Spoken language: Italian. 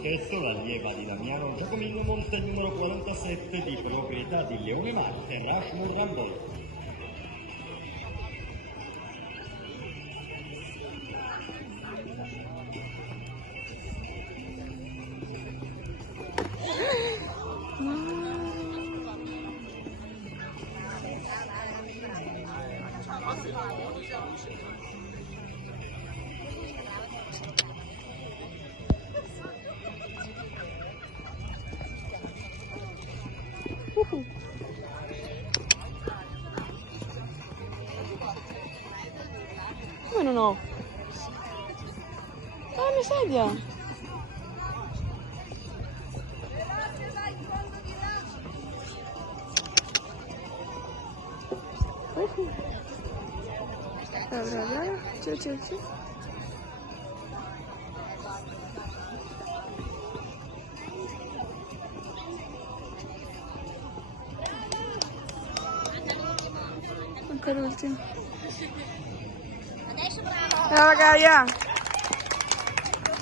Spesso l'allieva di Damiano Giacomino monta il numero 47 di proprietà di Leone Marte Rushmore Rumble. Come non ho? Ah, la mia sedia! Brava, ciao. Ancora l'ultimo. Ciao Gaia!